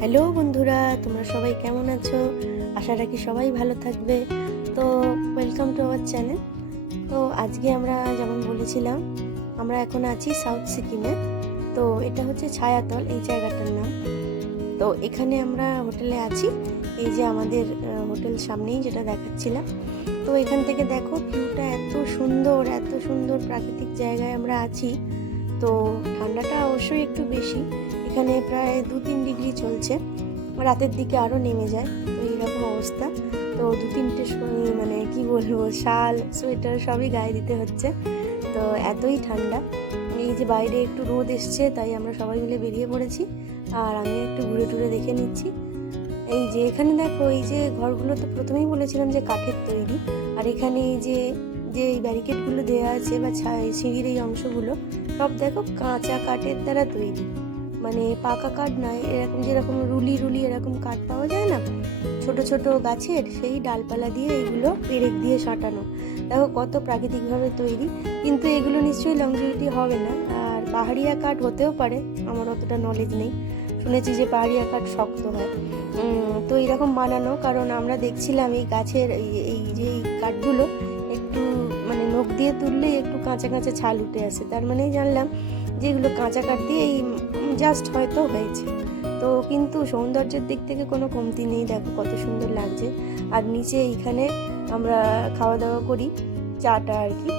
Hello বন্ধুরা, তোমরা সবাই কেমন আছো? আশা রাখি সবাই ভালো থাকবে। তো ওয়েলকাম টু আওয়ার চ্যানেল তো, আজকে আমরা যেমন বলেছিলাম, আমরা এখন আছি সাউথ সিকিমে তো, এটা হচ্ছে ছায়াতল, এই জায়গাটার নাম। তো, এখানে আমরা হোটেলে আছি। এই যে আমাদের হোটেল সামনেই যেটা দেখাচ্ছিলাম। তো, এখান থেকে দেখো ভিউটা এত সুন্দর এত সুন্দর প্রাকৃতিক জায়গায় আমরা আছি। তো, ঠান্ডাটা অবশ্যই একটু বেশি। এখানে প্রায় দু তিন ডিগ্রি চলছে। রাতের দিকে আরও নেমে যায়, তো এইরকম অবস্থা। তো দু তিনটে মানে কি বলব, শাল, সোয়েটার সবই গায়ে দিতে হচ্ছে। তো এতই ঠান্ডা। এই যে বাইরে একটু রোদ এসছে, তাই আমরা সবাই মিলে বেরিয়ে পড়েছি। আর আমি একটু ঘুরে টুরে দেখে নিচ্ছি। এই যে এখানে দেখো, এই যে ঘরগুলো তো প্রথমেই বলেছিলাম যে কাঠের তৈরি। আর এখানে এই যে যে এই ব্যারিকেডগুলো দেওয়া আছে বা সিঁড়ির এই অংশগুলো, সব দেখো কাঁচা কাঠের দ্বারা তৈরি। মানে পাকা কাঠ নয়, এরকম যেরকম রুলি রুলি এরকম কাঠ পাওয়া যায় না? ছোট ছোট গাছের সেই ডালপালা দিয়ে এগুলো পেরেক দিয়ে সাঁটানো। দেখো কত প্রাকৃতিকভাবে তৈরি। কিন্তু এগুলো নিশ্চয়ই লংজিভিটি হবে না। আর পাহাড়িয়া কাঠ হতেও পারে, আমার অতটা নলেজ নেই। শুনেছি যে পাহাড়িয়া কাঠ শক্ত হয়। তো এরকম বানানো, কারণ আমরা দেখছিলাম এই গাছের এই যে কাঠগুলো একটু মানে নখ দিয়ে তুললেই একটু কাঁচা কাঁচা ছাল উঠে আসে। তার মানেই জানলাম যে এগুলো কাঁচা কাঠ দিয়ে এই জাস্ট হয়তো হয়েছে। তো কিন্তু সৌন্দর্যের দিক থেকে কোনো কমতি নেই। দেখো কত সুন্দর লাগছে। আর নিচে এইখানে আমরা খাওয়া দাওয়া করি, চাটা আর কি।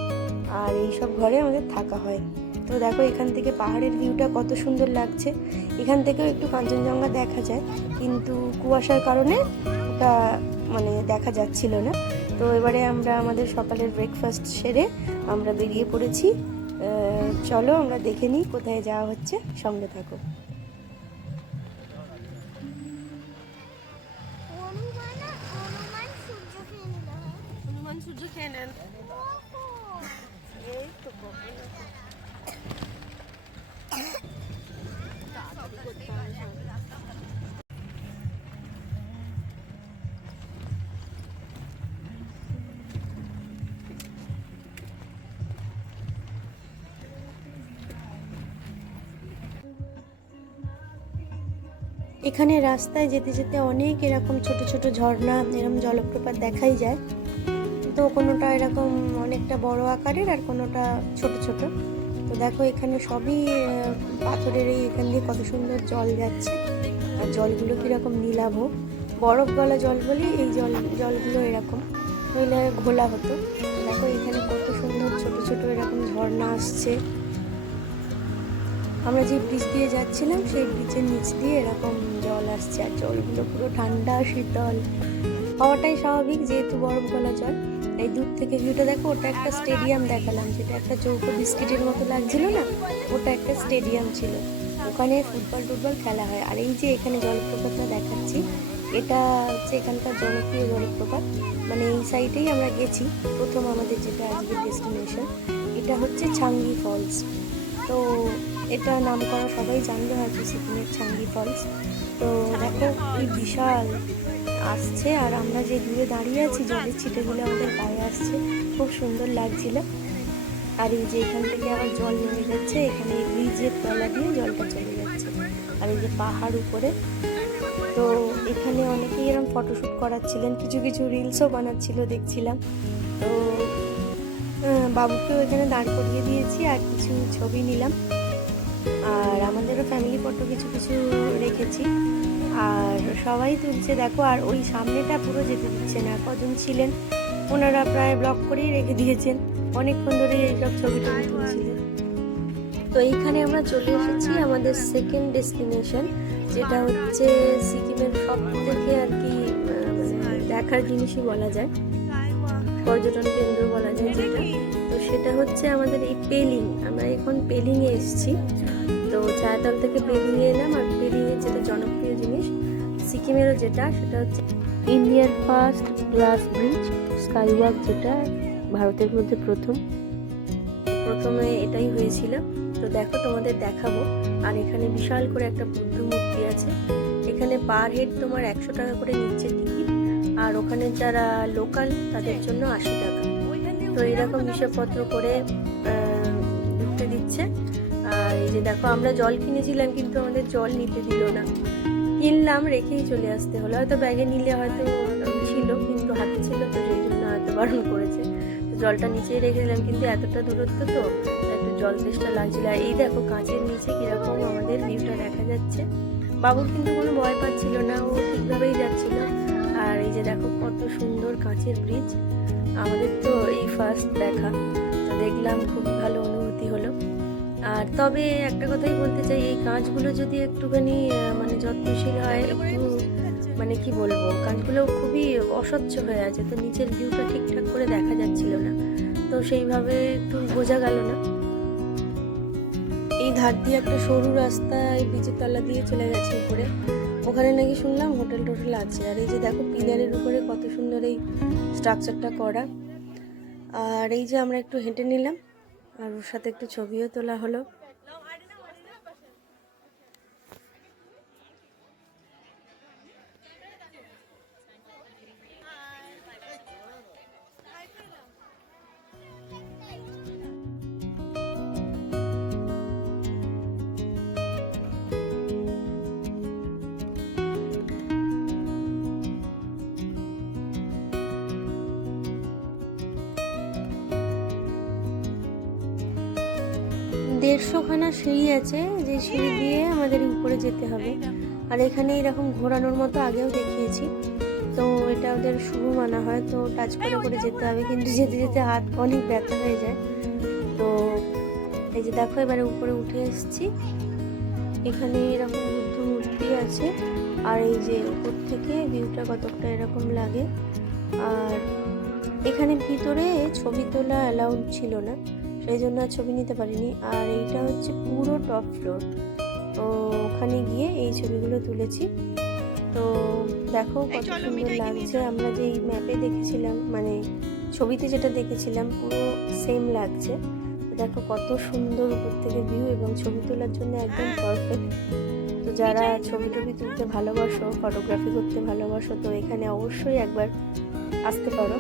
আর এই সব ঘরে আমাদের থাকা হয়। তো দেখো এখান থেকে পাহাড়ের ভিউটা কত সুন্দর লাগছে। এখান থেকেও একটু কাঞ্চনজঙ্ঘা দেখা যায়। কিন্তু কুয়াশার কারণে ওটা মানে দেখা যাচ্ছিল না। তো এবারে আমরা আমাদের সকালের ব্রেকফাস্ট সেরে আমরা বেরিয়ে পড়েছি। চলো আমরা দেখে নিই কোথায় যাওয়া হচ্ছে। সঙ্গে থাকো। হনুমান সূর্য খেয়ে এখানে রাস্তায় যেতে যেতে অনেক এরকম ছোট ছোট ঝর্ণা, এরকম জলপ্রপাত দেখাই যায়। তো কোনোটা এরকম অনেকটা বড় আকারের আর কোনোটা ছোট ছোট। তো দেখো এখানে সবই পাথরের এই এখান দিয়ে কত সুন্দর জল যাচ্ছে। আর জলগুলো কীরকম নীলাভ। বরফ গলা জল বলি এই জল, জলগুলো এরকম। নইলে ঘোলা হতো। দেখো এখানে কত সুন্দর ছোট ছোট এরকম ঝর্ণা আসছে। আমরা যে ব্রিজ দিয়ে যাচ্ছিলাম, সেই ব্রিজের নিচ দিয়ে এরকম জল আসছে আর জলগুলো পুরো ঠান্ডা, শীতল। হওয়াটাই স্বাভাবিক যেহেতু বরফ গলা জল এই দূর থেকে ভিউটা দেখো, ওটা একটা স্টেডিয়াম দেখালাম, যেটা একটা চৌকো বিস্কিটের মতো লাগছিল না? ওটা একটা স্টেডিয়াম ছিল। ওখানে ফুটবল টুটবল খেলা হয়। আর এই যে এখানে জলপ্রপাতটা দেখাচ্ছি, এটা হচ্ছে এখানকার জনপ্রিয় জলপ্রপাত। মানে এই সাইডেই আমরা গেছি, প্রথম আমাদের যেটা আজকের ডেস্টিনেশন এটা হচ্ছে ছাঙ্গি ফলস তো এটা নাম করা সবাই জানবে হয়তো, সিকিমের ছাঙ্গি ফলস তো দেখো কি বিশাল আসছে, আর আমরা যে দূরে দাঁড়িয়ে আছি, জলের ছিটেগুলো আমাদের গায়ে আসছে। খুব সুন্দর লাগছিল। আর এই যে এখান থেকে আবার জল নেমে যাচ্ছে, এখানে এই ব্রিজের তলা দিয়ে জলটা চলে যাচ্ছে। আর এই যে পাহাড় উপরে। তো এখানে অনেকেই এরকম ফটোশ্যুট করাচ্ছিলেন, কিছু কিছু রিলসও বানাচ্ছিল, দেখছিলাম। তো বাবুকেও এখানে দাঁড় করিয়ে দিয়েছি, আর কিছু ছবি নিলাম। আর আমাদেরও ফ্যামিলি ফটো কিছু কিছু রেখেছি। আর সবাই তুলছে, দেখো, আর ওই সামনেটা পুরো যেতে দিচ্ছে না, কজন ছিলেন? ওনারা প্রায় ব্লক করেই রেখে দিয়েছেন। অনেকক্ষণ ধরে এইসব ছবি টবি তুলছিলেন। তো এইখানে আমরা চলে এসেছি আমাদের সেকেন্ড ডেস্টিনেশন যেটা হচ্ছে সিকিমের সব থেকে আর কি মানে দেখার জিনিসই বলা যায়। পর্যটন কেন্দ্র বলা যায় যেটা। সেটা হচ্ছে আমাদের এই পেলিং। আমরা এখন পেলিংয়ে এসেছি। তো ছায়াতল থেকে পেলিংয়ে এলাম আর পেলিংয়ের যেটা জনপ্রিয় জিনিস, সিকিমেরও যেটা, সেটা হচ্ছে ইন্ডিয়ার ফার্স্ট গ্লাস ব্রিজ, স্কাইওয়াক যেটা ভারতের মধ্যে প্রথম। প্রথমে এটাই হয়েছিল। তো দেখো, তোমাদের দেখাবো। আর এখানে বিশাল করে একটা বুদ্ধ মূর্তি আছে। এখানে পার হেড তোমার একশো টাকা করে নিচ্ছে টিকিট। আর ওখানে যারা লোকাল, তাদের জন্য আশি টাকা। তো এরকম হিসেবপত্র করে ঢুকতে দিচ্ছে। আর এই যে দেখো, আমরা জল কিনেছিলাম, কিন্তু আমাদের জল নিতে দিল না। কিনলাম, রেখেই চলে আসতে হলো। হয়তো ব্যাগে নিলে হয়তো ছিল, কিন্তু হাতে ছিল, তো সেই জন্য হয়তো বারণ করেছে। তো জলটা নিচেই রেখে দিলাম, কিন্তু এতটা দূরত্ব তো, একটু জল তেষ্টা লাগছিল। আর এই দেখো, কাঁচের নিচে কীরকম আমাদের ভিউটা দেখা যাচ্ছে। বাবুর কিন্তু কোনো ভয় পাচ্ছিল না, ও ঠিকভাবেই যাচ্ছিল। আর এই যে দেখো, কত সুন্দর কাঁচের ব্রিজ আমাদের তো এই ফার্স্ট দেখা। তো দেখলাম খুব ভালো অনুভূতি হলো। আর তবে একটা কথাই বলতে চাই, এই কাঁচগুলো যদি একটুখানি মানে যত্নশীল হয়, একটু মানে কি বলব কাঁচগুলো খুবই অস্বচ্ছ হয়ে আছে। তো নিচের ভিউটা ঠিকঠাক করে দেখা যাচ্ছিল না। তো সেইভাবে একটু বোঝা গেল না। এই ধার দিয়ে একটা সরু রাস্তা এই ব্রিজের তলা দিয়ে চলে গেছে উপরে। ওখানে নাকি শুনলাম হোটেল টোটেল আছে। আর এই যে দেখো পিলারের উপরে কত সুন্দর এই স্ট্রাকচারটা করা। আর এই যে আমরা একটু হেঁটে নিলাম, আর ওর সাথে একটু ছবিও তোলা হলো। দেড়শোখানা সিঁড়ি আছে, যে সিঁড়ি দিয়ে আমাদের উপরে যেতে হবে। আর এখানে এরকম ঘোরানোর মতো আগেও দেখিয়েছি। তো এটা ওদের শুভ মানা হয়, তো টাচ করে করে যেতে হবে, কিন্তু যেতে যেতে হাত অনেক ব্যথা হয়ে যায়। তো এই যে দেখো, এবারে উপরে উঠে এসেছি। এখানে এরকম বুদ্ধ মূর্তি আছে, আর এই যে উপর থেকে ভিউটা কতকটা এরকম লাগে। আর এখানে ভিতরে ছবি তোলা অ্যালাউড ছিল না। সেই জন্য আর ছবি নিতে পারিনি। আর এইটা হচ্ছে পুরো টপ ফ্লোর তো ওখানে গিয়ে এই ছবিগুলো তুলেছি। তো দেখো কত সুন্দর লাগছে। আমরা যে ম্যাপে দেখেছিলাম মানে ছবিতে যেটা দেখেছিলাম পুরো সেম লাগছে। দেখো কত সুন্দর উপর থেকে ভিউ এবং ছবি তোলার জন্য একদম পারফেক্ট তো যারা ছবি টবি তুলতে ভালোবাসো ফটোগ্রাফি করতে ভালোবাসো তো এখানে অবশ্যই একবার আসতে পারো।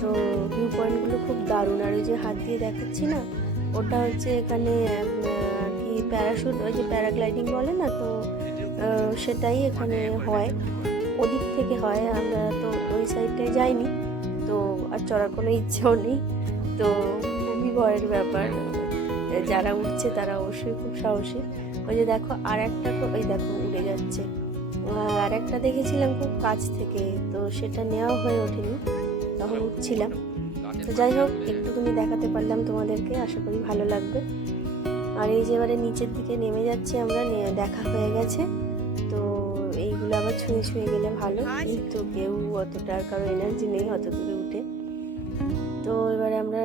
তো ভিউ পয়েন্টগুলো খুব দারুণ। আর ওই যে হাত দিয়ে দেখাচ্ছি না, ওটা হচ্ছে এখানে কি প্যারাশুট ওই যে প্যারাগ্লাইডিং বলে না, তো সেটাই এখানে হয়। ওদিক থেকে হয়, আমরা তো ওই সাইডটায় যাইনি, তো আর চড়ার কোনো ইচ্ছেও নেই। তো খুবই ভয়ের ব্যাপার। যারা উঠছে তারা অবশ্যই খুব সাহসী। ওই যে দেখো আর একটা তো, ওই দেখো, উড়ে যাচ্ছে। আর একটা দেখেছিলাম খুব কাছ থেকে, তো সেটা নেওয়া হয়ে ওঠেনি। তখন উঠছিলাম। তো যাই হোক একটুখানি দেখাতে পারলাম তোমাদেরকে আশা করি ভালো লাগবে। আর এই যে এবারে নিচের দিকে নেমে যাচ্ছি আমরা দেখা হয়ে গেছে। তো এইগুলো আবার ছুঁয়ে ছুঁয়ে গেলে ভালো কিন্তু কেউ অতটা আর কারও এনার্জি নেই অত দূরে উঠে। তো এবারে আমরা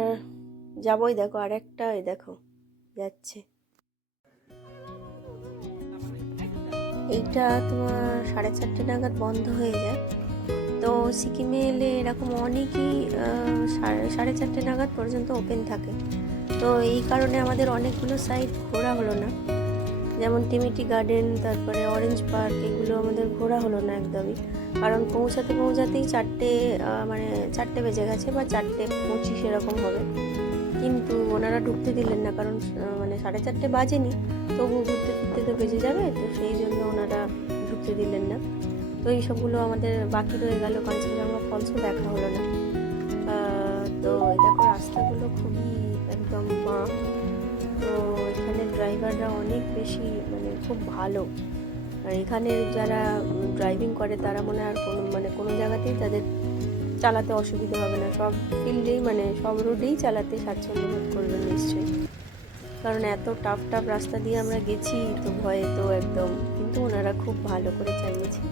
যাবোই দেখো আর একটা ওই দেখো যাচ্ছে। এইটা তোমার সাড়ে চারটে নাগাদ বন্ধ হয়ে যায়। তো সিকিমে এলে এরকম অনেকই সাড়ে চারটে নাগাদ পর্যন্ত ওপেন থাকে। তো এই কারণে আমাদের অনেকগুলো সাইট ঘোরা হলো না। যেমন টিমিটি গার্ডেন তারপরে অরেঞ্জ পার্ক এগুলো আমাদের ঘোরা হলো না একদমই। কারণ পৌঁছাতে পৌঁছাতেই চারটে মানে চারটে বেজে গেছে বা চারটে পঁচিশ এরকম হবে। কিন্তু ওনারা ঢুকতে দিলেন না কারণ মানে সাড়ে চারটে বাজেনি। তবু ঘুরতে ফিরতে তো বেজে যাবে, তো সেই জন্য ওনারা ঢুকতে দিলেন না। তো এই সবগুলো আমাদের বাকি রয়ে গেল কাঞ্চনজঙ্ঘা ফলসও দেখা হলো না। তো দেখো রাস্তাগুলো খুবই একদম মা তো এখানে ড্রাইভাররা অনেক বেশি মানে খুব ভালো। আর এখানে যারা ড্রাইভিং করে, তারা মনে আর কোনো মানে কোনো জায়গাতেই তাদের চালাতে অসুবিধা হবে না। সব ফিল্ডেই মানে সব রোডেই চালাতে স্বাচ্ছন্দ্য বোধ করবেন নিশ্চয়ই। কারণ এত টাফ টাফ রাস্তা দিয়ে আমরা গেছি, তো ভয়ে তো একদম। কিন্তু ওনারা খুব ভালো করে চালিয়েছে।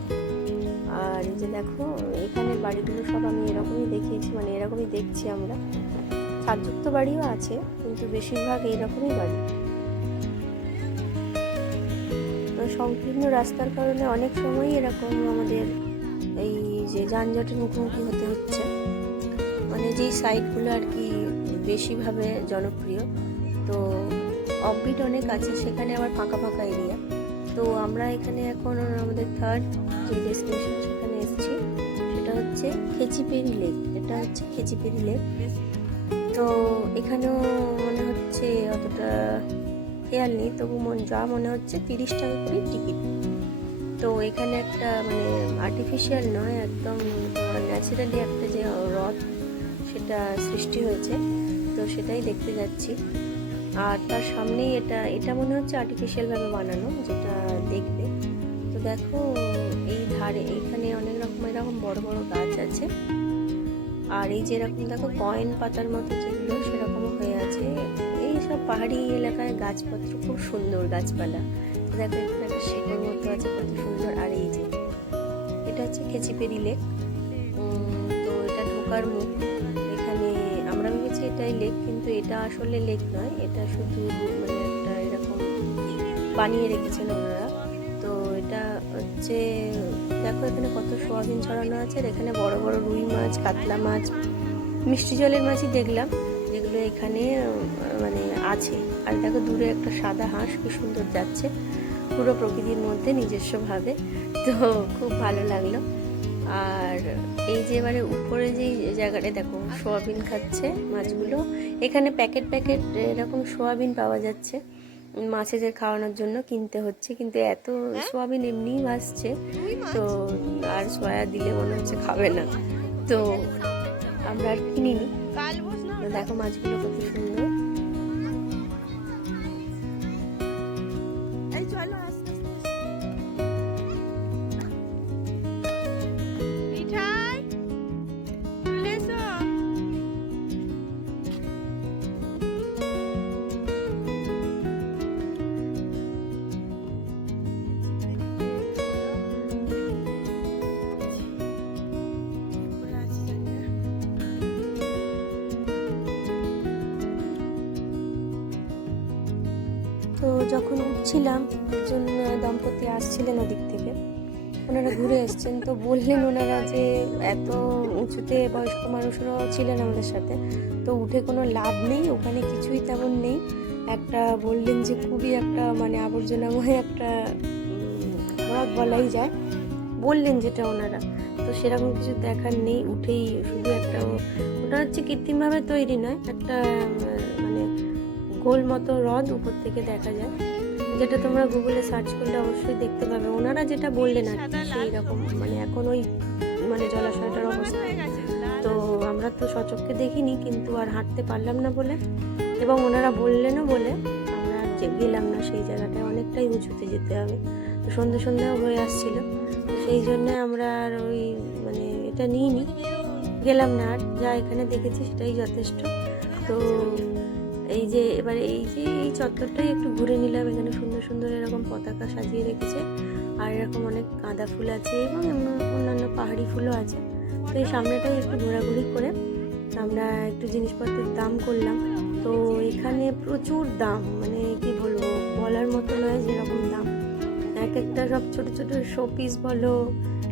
আর এই যে দেখো, এখানের বাড়িগুলো সব আমি এরকমই দেখিয়েছি মানে এরকমই দেখছি আমরা। ছাদযুক্ত বাড়িও আছে, কিন্তু বেশিরভাগ এইরকমই বাড়ি। সংকীর্ণ রাস্তার কারণে অনেক সময়ই এরকম আমাদের এই যে যানজটের মুখোমুখি হতে হচ্ছে। মানে যেই সাইটগুলো আর কি বেশিভাবে জনপ্রিয়, তো অফবিট অনেক আছে, সেখানে আবার ফাঁকা ফাঁকা এরিয়া তো আমরা এখানে এখন আমাদের থার্ড যে ডেস্টিনেশন হচ্ছে খেচিপেরি লেক, এটা হচ্ছে খেচিপেরি লেক। তো এখানেও মনে হচ্ছে অতটা খেয়াল নেই, তবু মন, যা মনে হচ্ছে তিরিশ টাকা করে টিকিট। তো এখানে একটা মানে আর্টিফিশিয়াল নয়, একদম ন্যাচারালি একটা যে হ্রদ সেটা সৃষ্টি হয়েছে, তো সেটাই দেখতে যাচ্ছি। আর তার সামনেই এটা এটা মনে হচ্ছে আর্টিফিশিয়ালভাবে বানানো, যেটা দেখবে। দেখো, এই ধারে এইখানে অনেক রকম, এরকম বড় বড় গাছ আছে। আর এই যেরকম দেখো, কয়েন পাতার মতো যেগুলো, সেরকম হয়ে আছে। এই সব পাহাড়ি এলাকায় গাছপত্র খুব সুন্দর, গাছপালা। দেখো, এখানে একটা শেখর মতো আছে, কত সুন্দর। আর এই যে, এটা হচ্ছে খেচিপেরি লেক। তো এটা ঢোকার মুখ। এখানে আমরা ভেবেছি এটাই লেক, কিন্তু এটা আসলে লেক নয়। এটা শুধু মানে একটা এরকম বানিয়ে রেখেছেন ওনারা। হচ্ছে দেখো এখানে কত সোয়াবিন ছড়ানো আছে আর এখানে বড় বড় রুই মাছ, কাতলা মাছ, মিষ্টি জলের মাছই দেখলাম। যেগুলো এখানে মানে আছে। আর দেখো দূরে একটা সাদা হাঁস, খুব সুন্দর যাচ্ছে। পুরো প্রকৃতির মধ্যে নিজস্বভাবে। তো খুব ভালো লাগল। আর এই যে এবারে উপরে যে জায়গাটা দেখো সোয়াবিন খাচ্ছে মাছগুলো, এখানে প্যাকেট প্যাকেট এরকম সোয়াবিন পাওয়া যাচ্ছে। মাছেদের খাওয়ানোর জন্য কিনতে হচ্ছে কিন্তু এত সোয়াবিন এমনিই ভাসছে তো আর সয়া দিলে মনে হচ্ছে খাবে না। তো আমরা আর কিনিনি। দেখো মাছগুলো যখন উঠছিলাম, একজন দম্পতি আসছিলেন ওদিক থেকে। ওনারা ঘুরে এসছেন। তো বললেন ওনারা যে এত উঁচুতে বয়স্ক মানুষরাও ছিলেন আমাদের সাথে। তো উঠে কোনো লাভ নেই, ওখানে কিছুই তেমন নেই। একটা বললেন যে খুবই একটা মানে আবর্জনাময় একটা হ্রদ বলাই যায়। বললেন যেটা ওনারা। তো সেরকম কিছু দেখার নেই, উঠেই শুধু একটা ওটা হচ্ছে কৃত্রিমভাবে তৈরি নয়, একটা গোল মতো হ্রদ উপর থেকে দেখা যায়, যেটা তোমরা গুগলে সার্চ করলে অবশ্যই দেখতে পাবে। ওনারা যেটা বললেন আর কি, সেই রকম। মানে এখন ওই মানে জলাশয়টার অবস্থা। তো আমরা তো সচক্ষে দেখিনি, কিন্তু আর হাঁটতে পারলাম না বলে। এবং ওনারা বললেনও বলে, আমরা গেলাম না সেই জায়গাটায়, অনেকটাই উঁচুতে যেতে হবে। তো সন্ধে সন্ধ্যাও হয়ে আসছিল। তো সেই জন্য আমরা আর ওই মানে এটা নিইনি। গেলাম না আর, যা এখানে দেখেছি সেটাই যথেষ্ট। তো এই যে, এবারে এই যে, এই চত্বরটাই একটু ঘুরে নিলাম। এখানে সুন্দর সুন্দর এরকম পতাকা সাজিয়ে রেখেছে। আর এরকম অনেক গাঁদা ফুল আছে এবং অন্যান্য পাহাড়ি ফুলও আছে। তো এই সামনেটাই একটু ঘোরাঘুরি করে আমরা একটু জিনিসপত্রের দাম করলাম। তো এখানে প্রচুর দাম মানে কি বলব, বলার মতো নয় যেরকম দাম। এক একটা সব ছোট ছোট শো পিস বলো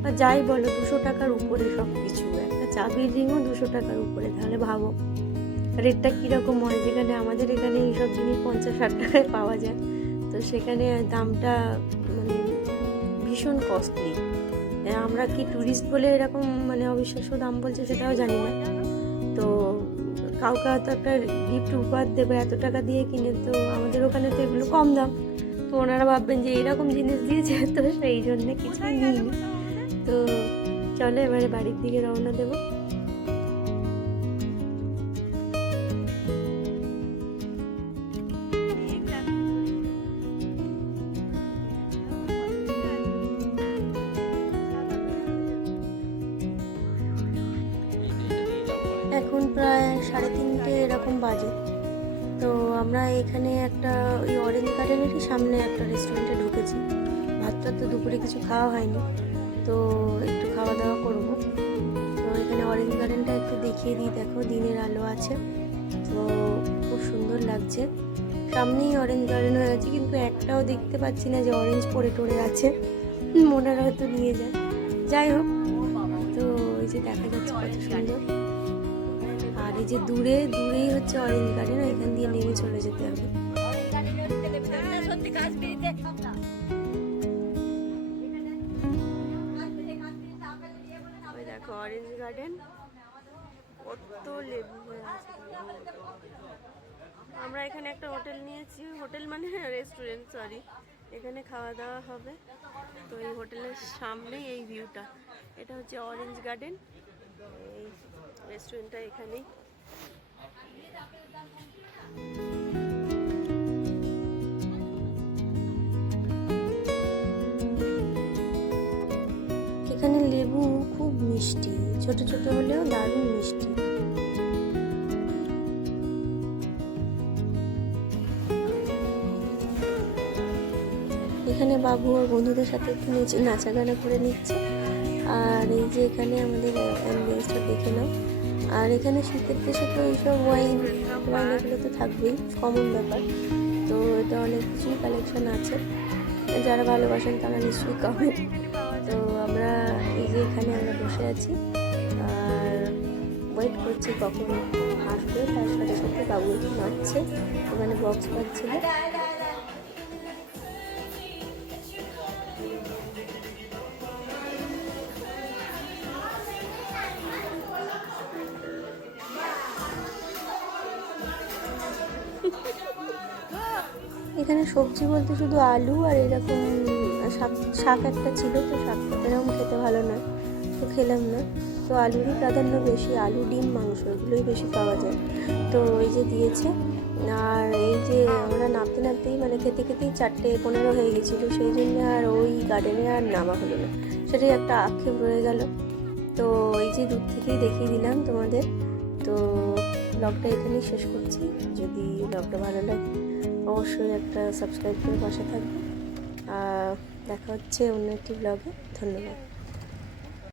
বা যাই বলো, দুশো টাকার উপরে সব কিছু একটা চাবির রিংও দুশো টাকার উপরে, তাহলে ভাবো। রেটটা কীরকম হয়? যেখানে আমাদের এখানে এইসব জিনিস পঞ্চাশ ষাট টাকায় পাওয়া যায়। তো সেখানে দামটা মানে ভীষণ কস্টলি আমরা কি ট্যুরিস্ট বলে এরকম মানে অবিশ্বাস্য দাম বলছে সেটাও জানি না। তো কাউকে হয়তো একটা গিফট উপহার দেবে, এত টাকা দিয়ে কিনে, তো আমাদের ওখানে তো এগুলো কম দাম। তো ওনারা ভাববেন যে এরকম জিনিস দিয়েছে, তো সেই জন্য কিছু নিইনি। তো চলো এবারে বাড়ির দিকে রওনা দেবো। এখানে একটা ওই অরেঞ্জ গার্ডেনেরই সামনে একটা রেস্টুরেন্টে ঢুকেছি। ভাতটা তো দুপুরে কিছু খাওয়া হয়নি, তো একটু খাওয়া দাওয়া করব। তো এখানে অরেঞ্জ গার্ডেনটা একটু দেখিয়ে দিই, দেখো দিনের আলো আছে। তো খুব সুন্দর লাগছে। সামনেই অরেঞ্জ গার্ডেন হয়ে আছে, কিন্তু একটাও দেখতে পাচ্ছি না যে অরেঞ্জ পড়ে টড়ে আছে। মনের হয়তো নিয়ে যায়। যাই হোক যে দূরে, দূরেই হচ্ছে অরেঞ্জ গার্ডেন এখান দিয়ে নেমে চলে যেতে হবে। দেখো অরেঞ্জ গার্ডেন কত লেবু আমরা এখানে একটা হোটেল নিয়েছি। হোটেল মানে রেস্টুরেন্ট সরি এখানে খাওয়া দাওয়া হবে। তো এই হোটেলের সামনেই এই ভিউটা এটা হচ্ছে অরেঞ্জ গার্ডেন এই রেস্টুরেন্টটা এখানেই। এখানে লেবু খুব মিষ্টি, ছোট ছোট হলেও দারুণ মিষ্টি। এখানে বাবু আর বন্ধুদের সাথে একটু নিচে গানা করে নিচ্ছে। আর এই যে এখানে আমাদের অ্যাম্বিয়েন্সটা দেখে নাও। আর এখানে শীতের দেশে তো এইসব ওয়াইন ওয়াইন এগুলো তো থাকবেই কমন ব্যাপার। তো এটা অনেক কিছুই কালেকশন আছে। যারা ভালোবাসেন তারা নিশ্চয়ই কমেন্ট তো আমরা এই যে এখানে আমরা বসে আছি। আর ওয়েট করছি কখন আসবে, তার সাথে সাথে বাবু একটু নাচছে ওখানে বক্স পাচ্ছিল এখানে সবজি বলতে শুধু আলু আর এরকম শাক শাক একটা ছিল, তো শাকটা এরকম খেতে ভালো না তো খেলাম না। তো আলুরই প্রাধান্য বেশি, আলু, ডিম, মাংস, এগুলোই বেশি পাওয়া যায়। তো এই যে দিয়েছে, আর এই যে আমরা নামতে নামতেই মানে খেতে খেতেই চারটে পনেরো হয়ে গেছিল, সেই জন্য আর ওই গার্ডেনে আর নামা হলো না। সেটাই একটা আক্ষেপ রয়ে গেল। তো এই যে দূর থেকেই দেখিয়ে দিলাম তোমাদের। তো ব্লগটা এখানেই শেষ করছি। যদি ব্লগটা ভালো লাগে অবশ্যই একটা সাবস্ক্রাইব করে পাশে থাকবে। আর দেখা হচ্ছে অন্য একটি ব্লগে ধন্যবাদ।